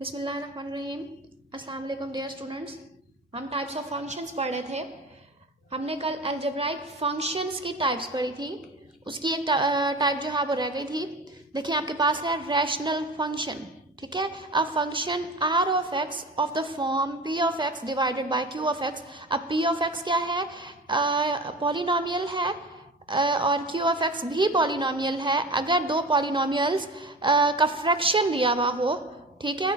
बिस्मिल्लाहिर्रहमानिर्रहीम। अस्सलाम वालेकुम डियर स्टूडेंट्स। हम टाइप्स ऑफ फंक्शंस पढ़ रहे थे। हमने कल अलजेब्राइक फंक्शंस की टाइप्स पढ़ी थी। उसकी एक टाइप जो है वो रह गई थी। देखिए आपके पास है रैशनल फंक्शन, ठीक है। A function r of x of the form p of x divided by q of x. अब पी ऑफ एक्स क्या है? पॉलिनोमियल है और क्यू ऑफ एक्स भी पॉलिनोमियल है। अगर दो पॉलिनोमियल्स का फ्रैक्शन दिया हुआ हो, ठीक है,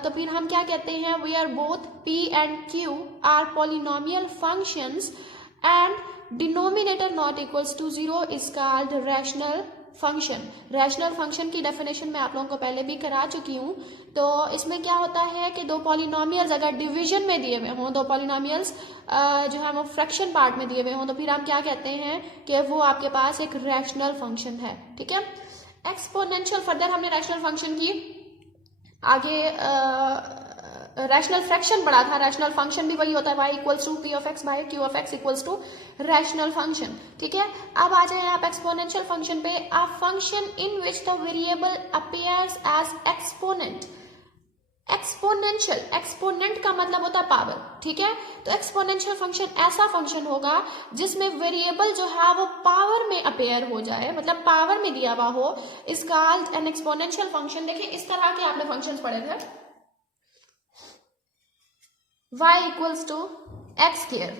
तो फिर हम क्या कहते हैं? We are both p and q are polynomial functions and denominator not equals to 0 is called rational function. Rational function की डेफिनेशन मैं आप लोगों को पहले भी करा चुकी हूँ। तो इसमें क्या होता है कि दो पॉलिनोमियल्स अगर डिवीजन में दिए हुए हों, दो पॉलिनोमियल्स जो है वो फ्रैक्शन पार्ट में दिए हुए हों, तो फिर हम क्या कहते हैं कि वो आपके पास एक रैशनल फंक्शन है, ठीक है। एक्सपोनेंशियल, फर्दर हमने रैशनल फंक्शन की आगे रैशनल फ्रैक्शन पढ़ा था। रैशनल फंक्शन भी वही होता है, y equals to p of x by q of x equals to rational function, ठीक है। अब आ जाए आप एक्सपोनेंशियल फंक्शन पे। A function in which the variable appears as exponent. Exponential, exponent का मतलब होता है पावर, ठीक है। तो एक्सपोनेंशियल फंक्शन ऐसा फंक्शन होगा जिसमें वेरिएबल जो है वो पावर में अपेयर हो जाए, मतलब पावर में दिया हुआ हो, is called an exponential function. देखिए इस तरह के आपने फंक्शंस पढ़े थे, y equals to x square,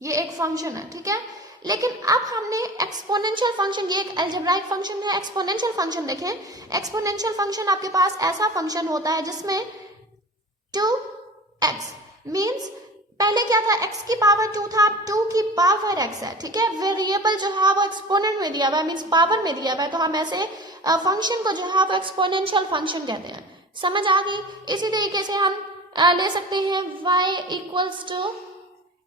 ये एक फंक्शन है, ठीक है। लेकिन अब हमने एक्सपोनेंशियल फंक्शन, ये एक अलजेब्राइक फंक्शन है। एक्सपोनेंशियल फंक्शन देखें, एक्सपोनेंशियल फंक्शन आपके पास ऐसा फंक्शन होता है जिसमें 2x मीन्स पहले क्या था? x की पावर 2 था, 2 की पावर x है, ठीक है। वेरिएबल जो है वो एक्सपोनेंट में दिया हुआ है, मीन्स पावर में दिया हुआ है, तो हम ऐसे फंक्शन को जो है वो एक्सपोनेंशियल फंक्शन कहते हैं। समझ आ गई? इसी तरीके से हम ले सकते हैं y इक्वल्स टू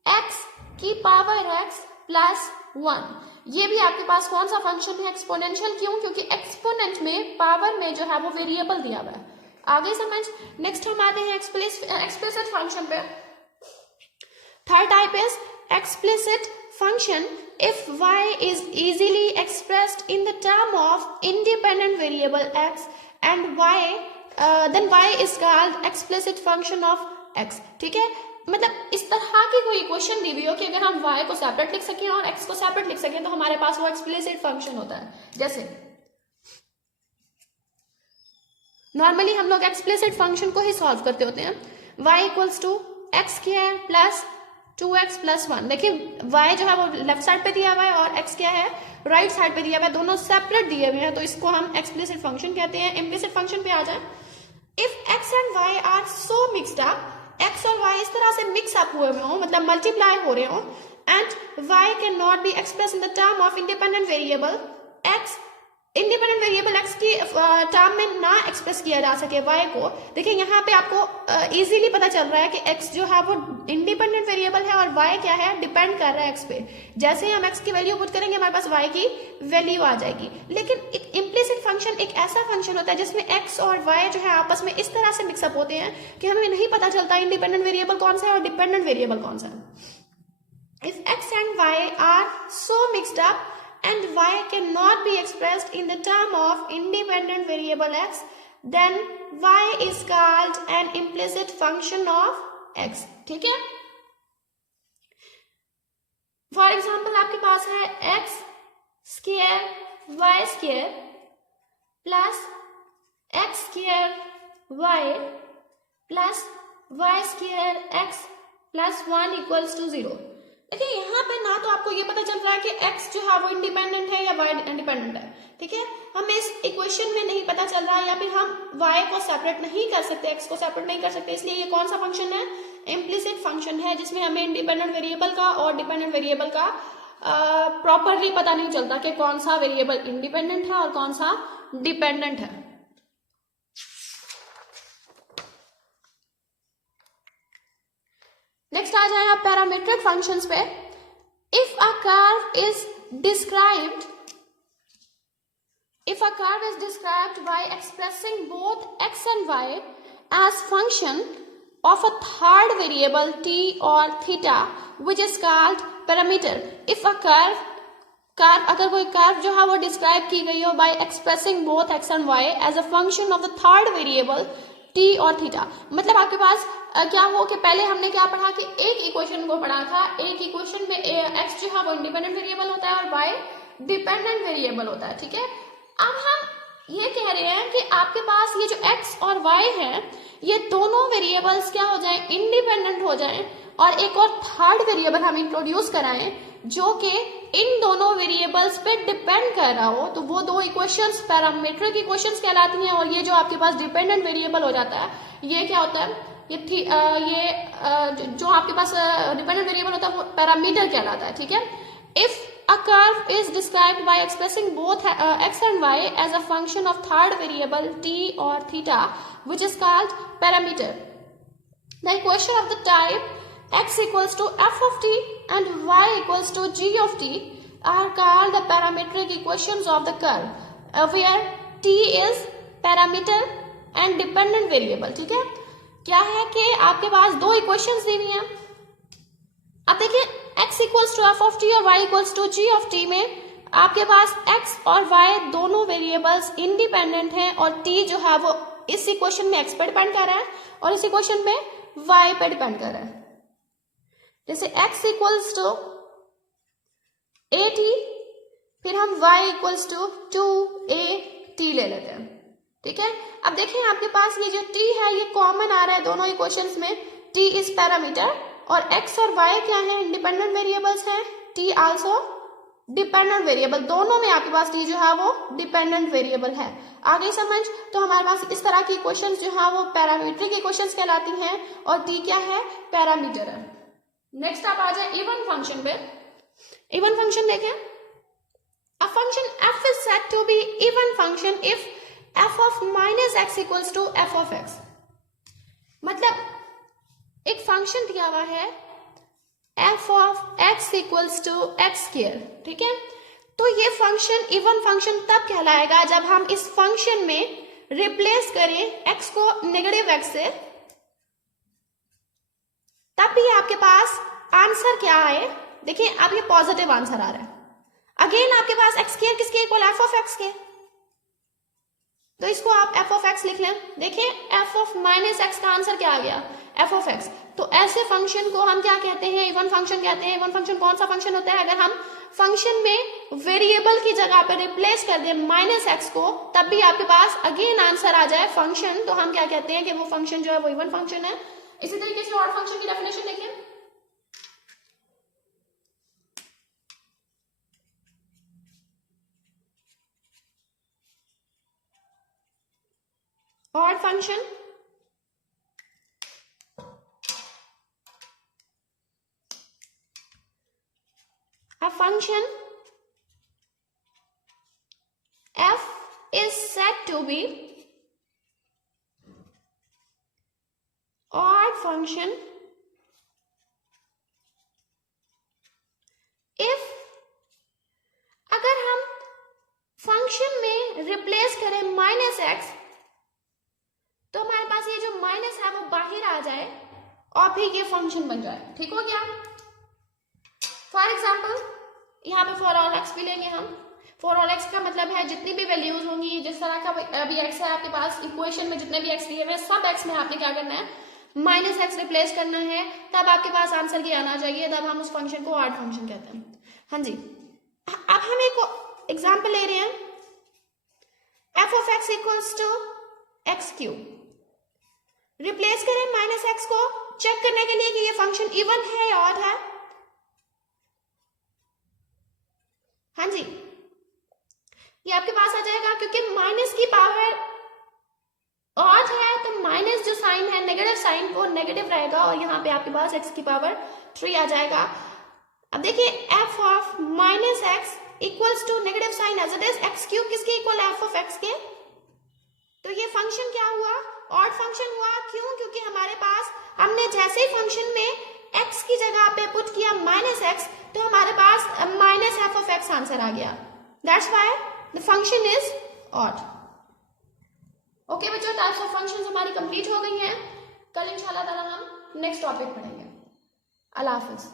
x की पावर x प्लस 1। ये भी आपके पास कौन सा फंक्शन है? एक्सपोनेंशियल। क्यों? क्योंकि एक्सपोनेंट में पावर में जो है वो वेरिएबल दिया हुआ है। आगे समझ। नेक्स्ट हम आते हैं एक्सप्लिसिट फंक्शन पे। Third type is explicit function if y is easily expressed in the term of independent variable x and y then y is called explicit function of x, ठीक है। मतलब इस तरह की कोई इक्वेशन दी हुई हो कि अगर हम y को सेपरेट लिख सकें और x को सेपरेट लिख सकें तो हमारे पास वो एक्सप्लिसिट फंक्शन होता है। जैसे नॉर्मली हम लोग एक्सप्लिसिट फंक्शन को ही सॉल्व करते होते हैं। y equals to x square plus 2x plus 1। देखिए y जो है वो लेफ्ट साइड पे दिया हुआ है और x क्या है? राइट साइड पे दिया हुआ है, दोनों सेपरेट दिए हुए हैं, तो इसको हम एक्सप्लिसिट फंक्शन कहते हैं। इम्प्लिसिट फंक्शन पे आ जाए। If x and y are so mixed up, x और y इस तरह से मिक्स अप हुए हो, मतलब मल्टीप्लाई हो रहे हो, and y can not be express in the term of independent variable x, independent variable x की टर्म में ना एक्सप्रेस किया जा सके y को। देखिए यहाँ पे आपको इजीली पता चल रहा है कि x जो है वो इंडिपेंडेंट वेरिएबल है और y क्या है? डिपेंड कर रहा है x पे। जैसे ही हम x की वैल्यू पुट करेंगे हमारे पास y की वैल्यू आ जाएगी। लेकिन एक इम्प्लिसिट फंक्शन एक ऐसा फंक्शन होता है जिसमें x और y जो है आपस में इस तरह से मिक्सअप होते हैं कि हमें नहीं पता चलता इंडिपेंडेंट वेरिएबल कौन सा है और डिपेंडेंट वेरिएबल कौन सा है। If x and y are so mixed up and y cannot be expressed in the term of independent variable x, then y is called an implicit function of x, ठीक है। For example आपके पास है x square y square plus x square y plus y square x plus 1 equals to 0। देखिए यहाँ पे ना तो आपको ये पता चल रहा है कि x जो है वो इंडिपेंडेंट है या y इंडिपेंडेंट है, ठीक है। हमें इस इक्वेशन में नहीं पता चल रहा है, या फिर हम y को सेपरेट नहीं कर सकते, x को सेपरेट नहीं कर सकते, इसलिए ये कौन सा फंक्शन है? इम्प्लिसिट फंक्शन है, जिसमें हमें इंडिपेंडेंट वेरिएबल का और डिपेंडेंट वेरिएबल का प्रॉपरली पता नहीं चलता कि कौन सा वेरिएबल इंडिपेंडेंट है और कौन सा डिपेंडेंट है। नेक्स्ट आ जाए आप पैरामीट्रिक फंक्शंस पे। If a curve is described by expressing both x and y as function of a third variable t or theta which is called parameter। if a curve अगर कोई curve जो है वो describe की गई हो by expressing both x and y as a function of the third variable T और theta. मतलब आपके पास क्या हो कि पहले हमने क्या पढ़ा कि एक इक्वेशन को पढ़ा था, एक इक्वेशन में एक्स जो है वो इंडिपेंडेंट वेरिएबल होता है और वाई डिपेंडेंट वेरिएबल होता है, ठीक है। अब हम ये कह रहे हैं कि आपके पास ये जो एक्स और वाई है ये दोनों वेरिएबल्स क्या हो जाएं, इंडिपेंडेंट हो जाएं, और एक और थर्ड वेरिएबल हम इंट्रोड्यूस कराएं जो कि इन दोनों वेरिएबल्स पे डिपेंड कर रहा हो, तो वो दो इक्वेशंस पैरामीट्रिक इक्वेशंस कहलाती हैं। और ये जो आपके पास डिपेंडेंट वेरिएबल हो जाता है ये क्या होता है, जो आपके पास डिपेंडेंट वेरिएबल होता है वो पैरामीटर कहलाता है, ठीक है। If a curve is described by expressing both x and y as a function of third variable t or theta, which is called parameter. The equation of the type x equals to f of t and y equals to g of t are called the parametric equations of the curve, where t is parameter and dependent variable, ठीक है। क्या है कि आपके पास दो equations दी हुई हैं। अब देखिए x equals to f of t और y equals to g of t में आपके पास x और y दोनों वेरिएबल्स इंडिपेंडेंट हैं और t जो है वो इस इक्वेशन में x पे डिपेंड कर रहा है और इस इक्वेशन में y पे डिपेंड कर रहा है। जैसे x इक्वल्स टू at, फिर हम y इक्वल्स टू 2at ले लेते हैं, ठीक है। अब देखिए आपके पास ये जो t है ये कॉमन आ रहा है दोनों इक्वेशंस में, t इज पैरामीटर और x और y क्या है, इंडिपेंडेंट वेरिएबल्स हैं, t आल्सो डिपेंडेंट वेरिएबल, दोनों में आपके पास t जो है वो डिपेंडेंट वेरिएबल है। आगे समझ, तो हमारे पास इस तरह की इक्वेशंस जो है वो पैरामीट्रिक इक्वेशंस कहलाती हैं और t क्या है, पैरामीटर है। नेक्स्ट आप आ जाए इवन फंक्शन पे। इवन फंक्शन देखें, a function f is said to be even function if f of minus x equals to f of x। मतलब एक फंक्शन दिया हुआ है f of x equals to x square, ठीक है। तो ये फंक्शन इवन फंक्शन तब कहलाएगा जब हम इस फंक्शन में रिप्लेस करें x को नेगेटिव x से, तब भी आपके पास आंसर क्या आए। देखिए अब ये पॉजिटिव आंसर आ रहा है। अगेन आपके पास एक्स स्क्वायर किसके इक्वल, एफ ऑफ एक्स के, तो इसको आप f ऑफ x लिख लें। देखिए f ऑफ माइनस एक्स का आंसर क्या आ गया, f ऑफ x। तो ऐसे फंक्शन को हम क्या कहते हैं, इवन फंक्शन कहते हैं। इवन फंक्शन कौन सा फंक्शन होता है, अगर हम फंक्शन में वेरिएबल की जगह पर रिप्लेस कर दें माइनस एक्स को, तब भी आपके पास अगेन आंसर आ जाए फंक्शन, तो हम क्या कहते हैं कि वो फंक्शन जो है वो इवन फंक्शन है। इसी तरीके से ऑड फंक्शन की डेफिनेशन देखिए, odd function a function f is said to be odd function if अगर हम फंक्शन में रिप्लेस करें माइनस एक्स, तो हमारे पास ये जो माइनस है वो बाहर आ जाए और फिर ये फंक्शन बन जाए, ठीक हो गया। फॉर एग्जाम्पल यहाँ पे फॉर ऑल एक्स भी लेंगे हम। फॉर ऑल एक्स का मतलब है जितनी भी वैल्यूज होंगी, जिस तरह का अभी एक्स है आपके पास इक्वेशन में, जितने भी एक्स दिए हुए सब एक्स में आपने क्या करना है, माइनस एक्स रिप्लेस करना है, तब आपके पास आंसर ये आना चाहिए, तब हम उस फंक्शन को ऑड फंक्शन कहते हैं। हाँ जी, अब हम एक एग्जाम्पल ले रहे हैं, f of x equals to x cube. Replace करें माइनस एक्स को, चेक करने के लिए कि ये फंक्शन इवन है या ऑड है। हाँ जी, ये आपके पास आ जाएगा, क्योंकि माइनस की पावर ऑड है तो माइनस जो साइन है नेगेटिव साइन वो नेगेटिव रहेगा और यहाँ पे आपके पास x की पावर 3 आ जाएगा। अब देखिए f of minus x equals to negative sign as it is x cube किसके इक्वल, f ऑफ x के। तो ये फंक्शन क्या हुआ, ऑड फंक्शन हुआ। क्यों, क्योंकि हमारे पास हमने जैसे ही फंक्शन में x की जगह पे पुट किया माइनस एक्स, तो हमारे पास minus f of x answer आ गया। That's why the function is odd. Okay बच्चों, टाइप्स ऑफ फंक्शंस हमारी कंप्लीट हो गई हैं। कल इंशाल्लाह ताला हम नेक्स्ट टॉपिक पढ़ेंगे। अल्लाह हाफिज।